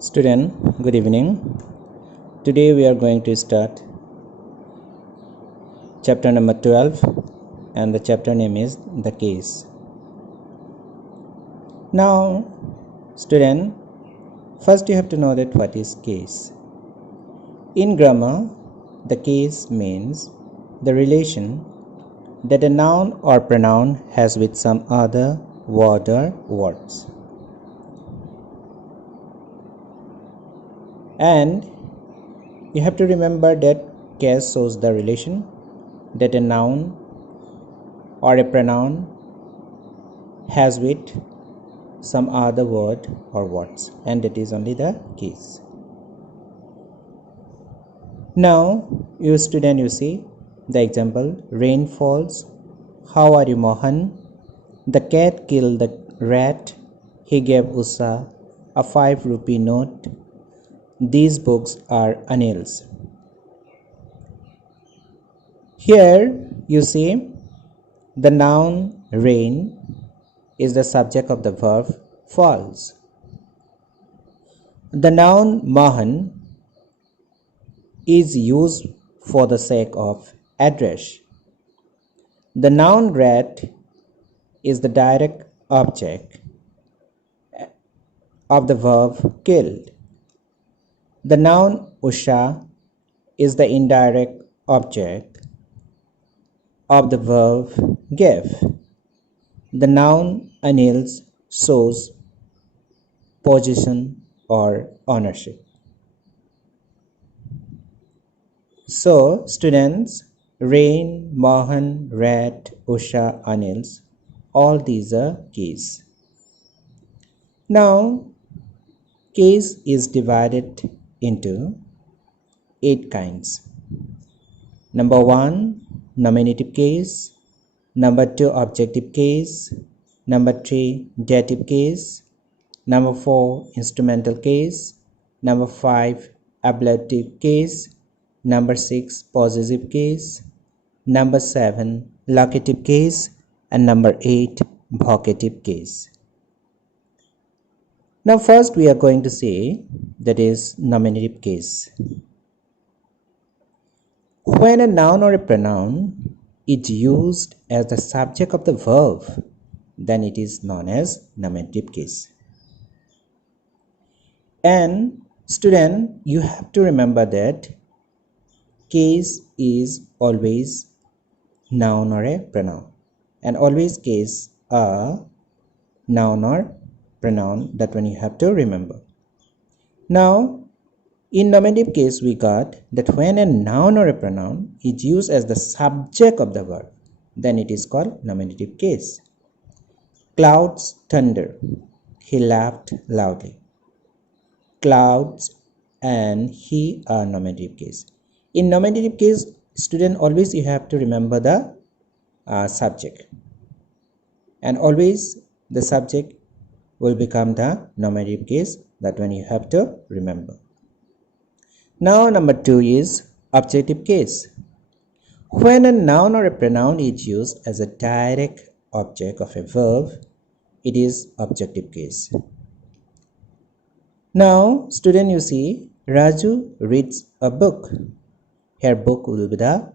Student, good evening. Today we are going to start chapter number 12 and the chapter name is the case. Now, student, first you have to know that what is case. In grammar, the case means the relation that a noun or pronoun has with some other word or words. And you have to remember that case shows the relation that a noun or a pronoun has with some other word or words, and that is only the case. Now, you student, you see the example: rain falls. How are you, Mohan? The cat killed the rat. He gave Usha a 5 rupee note. These books are Anil's. Here you see the noun rain is the subject of the verb falls. The noun Mohan is used for the sake of address. The noun rat is the direct object of the verb killed. The noun Usha is the indirect object of the verb gave. The noun Anils shows possession or ownership. So, students, rain, Mohan, rat, Usha, Anils, all these are keys. Now, case is divided into 8 kinds. Number 1, nominative case. Number 2, objective case. Number 3, dative case. Number 4, instrumental case. Number 5, ablative case. Number 6, possessive case. Number 7, locative case. And number 8, vocative case. Now first we are going to see that is nominative case. When a noun or a pronoun is used as the subject of the verb, then it is known as nominative case. And student, you have to remember that case is always noun or a pronoun, and always case a noun or pronoun. That one you have to remember. Now, in nominative case, we got that when a noun or a pronoun is used as the subject of the verb, then it is called nominative case. Clouds thunder. He laughed loudly. Clouds and he are nominative case. In nominative case, student, always you have to remember the subject, and always the subject will become the nominative case. That one you have to remember. Now number 2 is objective case. When a noun or a pronoun is used as a direct object of a verb, it is objective case. Now student, you see Raju reads a book. Here book will be the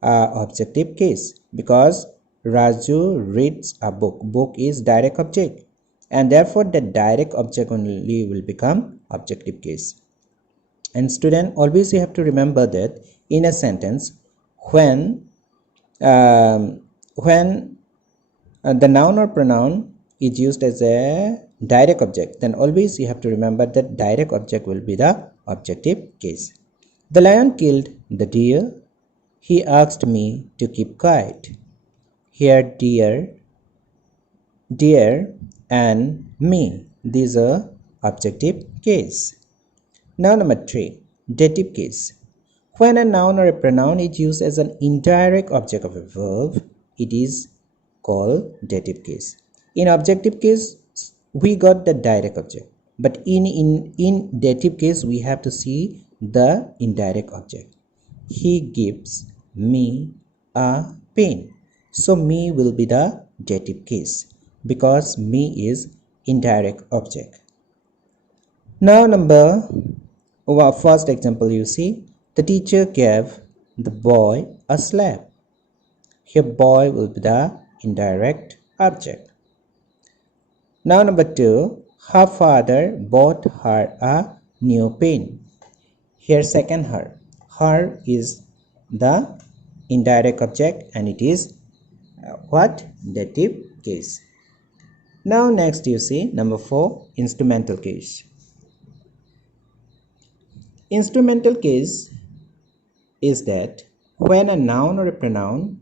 objective case, because Raju reads a book. Book is direct object, and therefore the direct object only will become objective case. And student, always you have to remember that in a sentence, when the noun or pronoun is used as a direct object, then always you have to remember that direct object will be the objective case. The lion killed the deer. He asked me to keep quiet. Here deer and me, these are objective case. Now number 3, dative case. When a noun or a pronoun is used as an indirect object of a verb, it is called dative case. In objective case, we got the direct object, but in dative case, we have to see the indirect object. He gives me a pen. So me will be the dative case, because me is indirect object. Now first example, you see the teacher gave the boy a slap. Here boy will be the indirect object. Now number 2, her father bought her a new pen. Here second her. Her is the indirect object and it is what? Dative case. Now next you see number 4, instrumental case. Instrumental case is that when a noun or a pronoun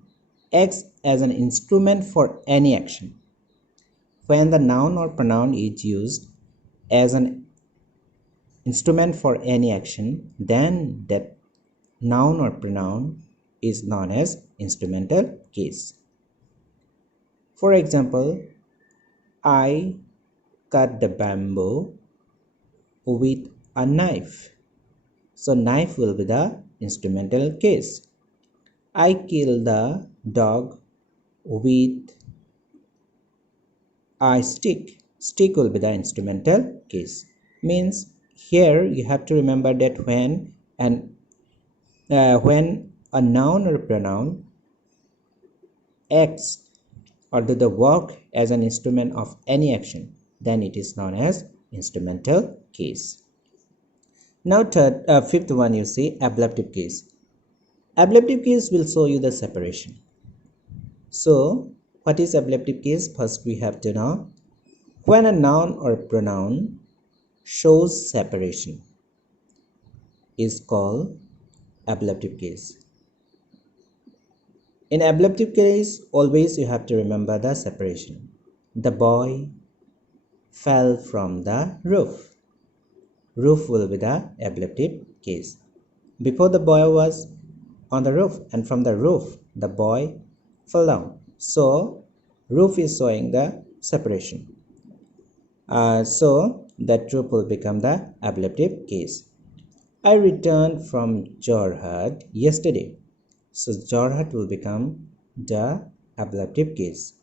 acts as an instrument for any action. When the noun or pronoun is used as an instrument for any action, then that noun or pronoun is known as instrumental case. For example, I cut the bamboo with a knife. So knife will be the instrumental case. I kill the dog with a stick. Stick will be the instrumental case. Means here you have to remember that when a noun or a pronoun acts or do the work as an instrument of any action, then it is known as instrumental case. Now fifth one, you see ablative case. Ablative case will show you the separation. So what is ablative case? First we have to know when a noun or pronoun shows separation is called ablative case. In ablative case, always you have to remember the separation. The boy fell from the roof. Roof will be the ablative case. Before the boy was on the roof and from the roof the boy fell down. So roof is showing the separation. So that roof will become the ablative case. I returned from Jorhat yesterday. So Jorhat will become the ablative case.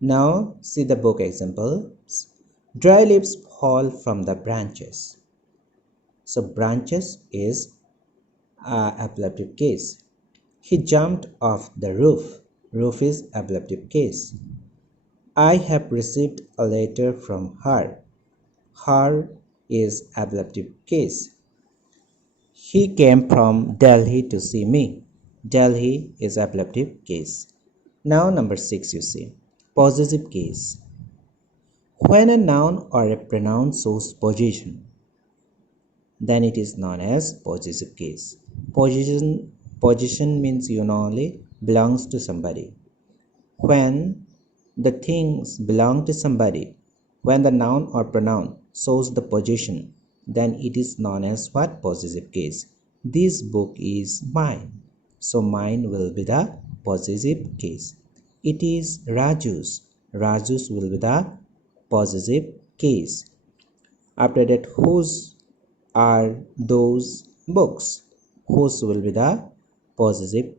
Now see the book examples. Dry leaves fall from the branches. So branches is ablative case. He jumped off the roof. Roof is ablative case. I have received a letter from her. Her is ablative case. He came from Delhi to see me. Delhi is ablative case. Now number 6 you see. Possessive case. When a noun or a pronoun shows possession, then it is known as possessive case. Possession means only belongs to somebody. When the things belong to somebody, when the noun or pronoun shows the possession, then it is known as what? Possessive case. This book is mine. So mine will be the possessive case. It is Raju's. Raju's will be the possessive case. After that, whose are those books? Whose will be the possessive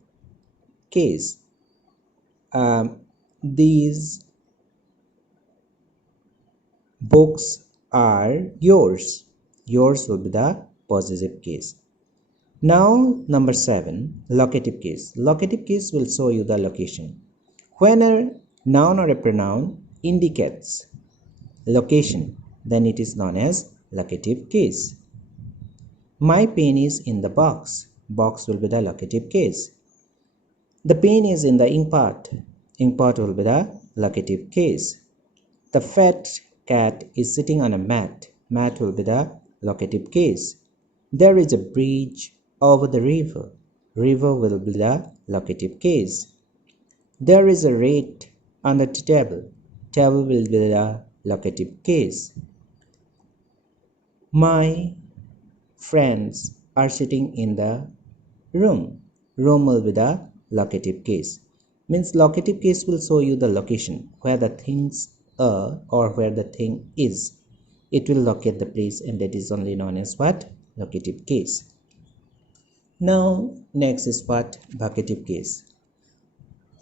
case. These books are yours. Yours will be the possessive case. Now number 7, locative case. Locative case will show you the location. When a noun or a pronoun indicates location, then it is known as locative case. My pen is in the box. Box will be the locative case. The pen is in the ink pot. Ink pot will be the locative case. The fat cat is sitting on a mat. Mat will be the locative case. There is a bridge over the river. River will be the locative case. There is a rat under the table. Table will be the locative case. My friends are sitting in the room. Room will be the locative case. Means locative case will show you the location where the things are or where the thing is. It will locate the place and that is only known as what? Locative case. Now next is what? Vocative case.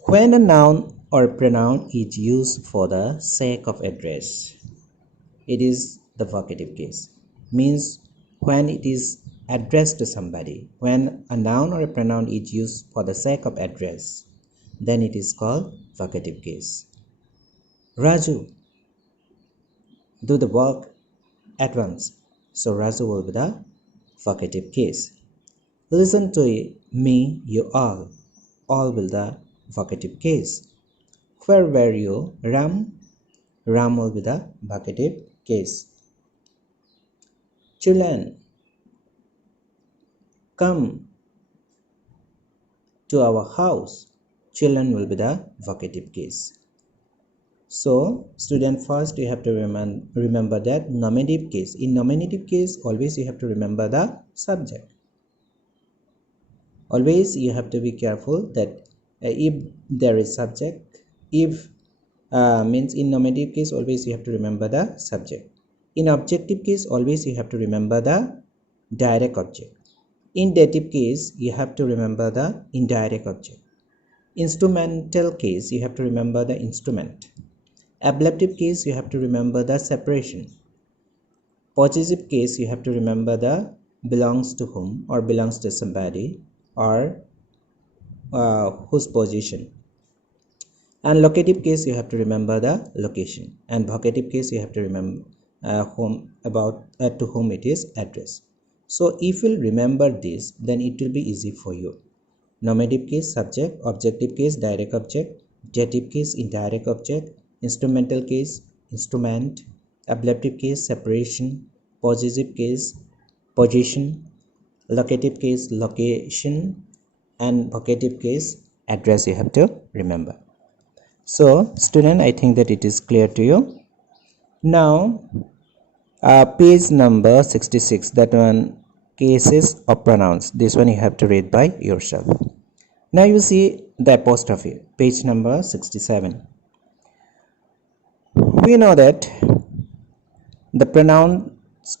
When a noun or pronoun is used for the sake of address, it is the vocative case. means when it is addressed to somebody. When a noun or a pronoun is used for the sake of address, then it is called vocative case. Raju, do the work at once. So Raju will be the vocative case. Listen to me, you all. All will the vocative case. Where were you, Ram? Ram will be the vocative case. Children, come to our house. Children will be the vocative case. So, student, first you have to remember that nominative case. In nominative case, always you have to remember the subject. Always you have to be careful that if there is subject, if means in nominative case, always you have to remember the subject. In objective case, always you have to remember the direct object. In dative case, you have to remember the indirect object. Instrumental case, you have to remember the instrument. Ablative case, you have to remember the separation. Possessive case, you have to remember the belongs to whom or belongs to somebody or whose position. And locative case, you have to remember the location. And vocative case, you have to remember to whom it is addressed. So if you remember this, then it will be easy for you. Nominative case, subject. Objective case, direct object. Dative case, indirect object. Instrumental case, instrument. Ablative case, separation. Possessive case, position. Locative case, location. And vocative case, address you have to remember. So student, I think that it is clear to you. Now page number 66, that one, cases of pronouns. This one you have to read by yourself. Now you see the apostrophe, page number 67. We know that the pronouns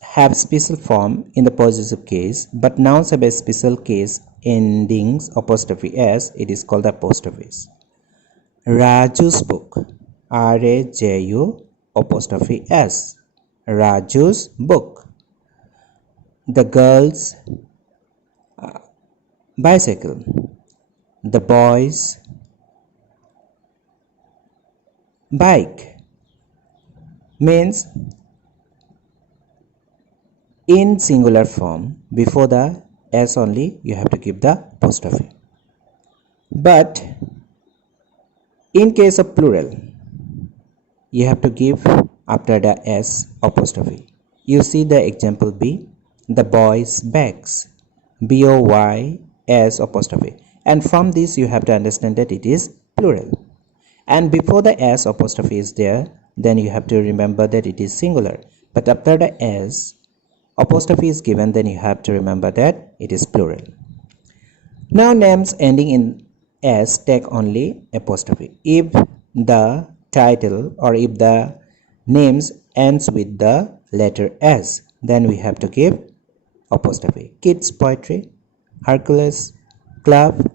have special form in the possessive case, but nouns have a special case endings apostrophe s. It is called apostrophes. Raju's book, R-A-J-U apostrophe S. Raju's book. The girl's bicycle. The boy's bike. Means in singular form, before the S only you have to give the apostrophe. But in case of plural, you have to give after the S apostrophe. You see the example B, the boys' bags, B-O-Y-S apostrophe. And from this you have to understand that it is plural. And before the S apostrophe is there, then you have to remember that it is singular. But after the S apostrophe is given, then you have to remember that it is plural. Now names ending in S take only apostrophe. If the title or if the names ends with the letter S, then we have to give apostrophe. Kids poetry, Hercules, club,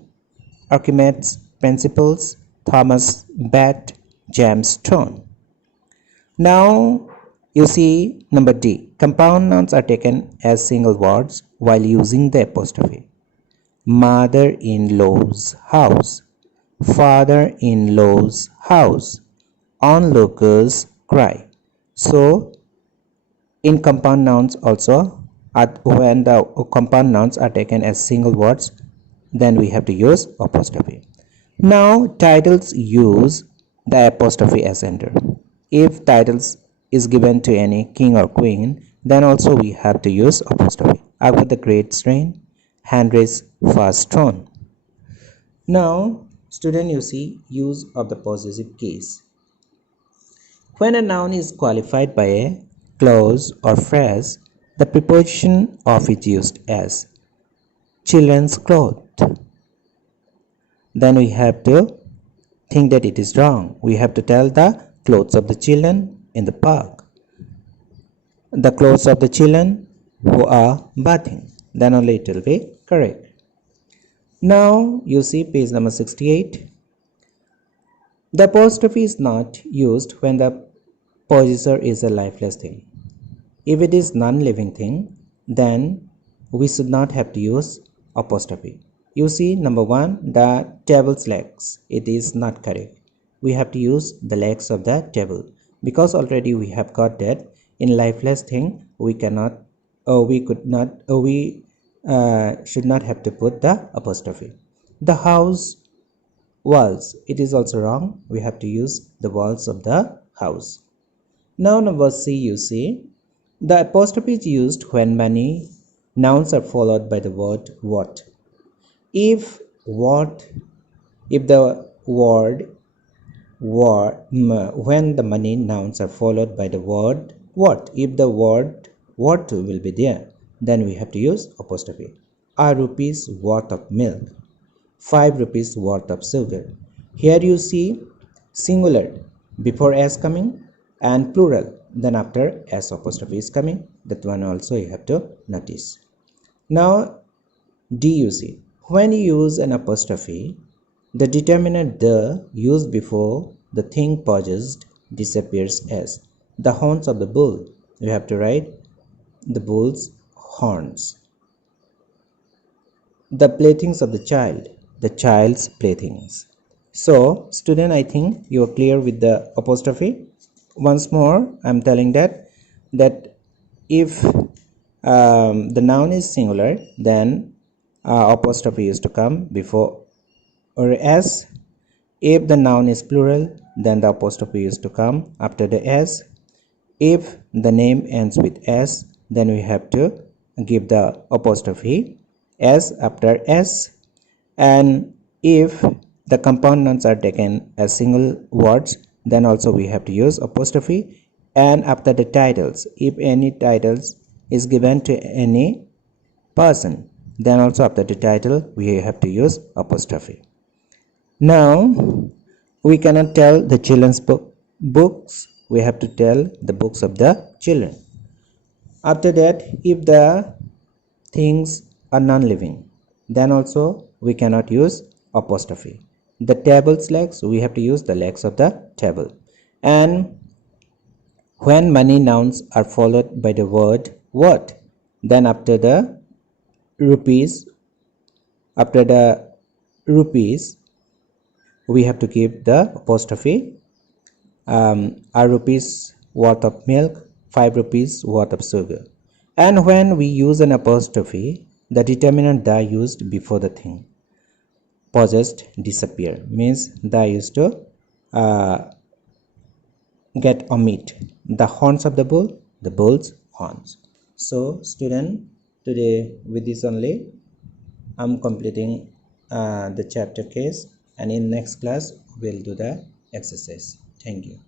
Archimedes, principles, Thomas, bat, James, stone. Now you see number D. Compound nouns are taken as single words while using the apostrophe. Mother-in-law's house, father-in-law's house, onlookers cry. So in compound nouns also, when the compound nouns are taken as single words, then we have to use apostrophe. Now titles use the apostrophe as ender. If titles is given to any king or queen, then also we have to use apostrophe. After the great rain, Henry's first throne. Now student, you see use of the possessive case. When a noun is qualified by a clause or phrase, the preposition of is used as children's clothes. Then we have to think that it is wrong. We have to tell the clothes of the children in the park, the clothes of the children who are bathing. Then only it will be correct. Now you see page number 68. The apostrophe is not used when the possessor is a lifeless thing. If it is non-living thing, then we should not have to use apostrophe. You see, number one, the table's legs. It is not correct. We have to use the legs of the table, because already we have got that in lifeless thing we cannot, we could not, we should not have to put the apostrophe. The house walls, it is also wrong. We have to use the walls of the house. Now number C, you see, the apostrophe is used when many nouns are followed by the word what. If what, if the word when the many nouns are followed by the word what, if the word what will be there, then we have to use apostrophe. A rupees worth of milk, 5 rupees worth of sugar. Here you see singular before s coming and plural, then after s apostrophe is coming. That one also you have to notice. Now D, you see, when you use an apostrophe, the determinant the used before the thing possessed disappears as the horns of the bull. You have to write the bull's horns. The playthings of the child's playthings. So student, I think you are clear with the apostrophe. Once more I'm telling that if the noun is singular, then apostrophe is to come before or s. If the noun is plural, then the apostrophe is to come after the s. If the name ends with s, then we have to give the apostrophe s after s. And if the compound nouns are taken as single words, then also we have to use apostrophe. And after the titles, if any titles is given to any person, then also after the title we have to use apostrophe. Now we cannot tell the children's books, we have to tell the books of the children. After that, if the things are non-living, then also we cannot use apostrophe. The table's legs, we have to use the legs of the table. And when many nouns are followed by the word what, then after the rupees, we have to give the apostrophe. A rupees worth of milk, 5 rupees worth of sugar. And when we use an apostrophe, the determinant the used before the thing possessed disappear, means the used to get omit. The horns of the bull, the bull's horns. So student, today with this only I'm completing the chapter case, and in next class we'll do the exercise. Thank you.